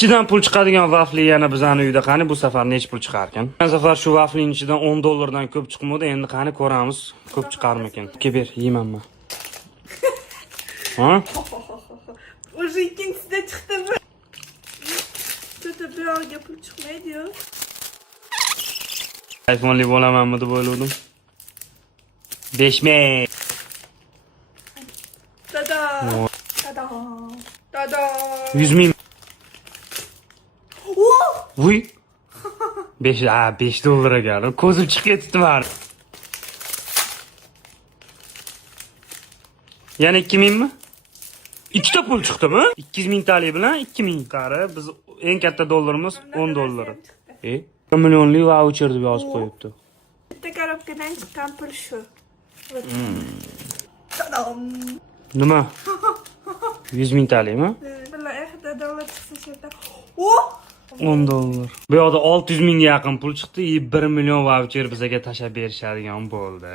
İchidan pul chiqadigan vafli yana bizning uyda qani bu safar nech pul chiqar ekan? Bu safar shu vaflining ichidan 10 dollardan ko'p chiqmadi. Endi qani ko'ramiz, ko'p chiqarmikan. Ber, yeymanmi? Ha? Уже ikkinchisida chiqdi. To'ta birorga pul chiqmaydi-yu. iPhone'li bo'lamanmi deb o'yladim. 5 ming. Tada! Tada! Tada! 100 ming. Oh! Vuy. 5 dollar ekan. Ko'zim chiqib ketdi bari. Yana 2 mingmi? Ikkita pul chiqdimi? 200 ming tali bilan 2 ming qari. Biz eng katta dollarimiz 10 dollar. 1 millionlik voucher deb yozib qo'yibdi. Bitta korobkadan chiqqan pul shu. Tadam! Nima? 100 ming talimi? Billah, ehda dollar chiqsa shu. Oh! 10 dollar. Bu yoqda 600 mingga yaqin pul chiqdi, 1 million voucher bizga tashlab berishadigan bo'ldi.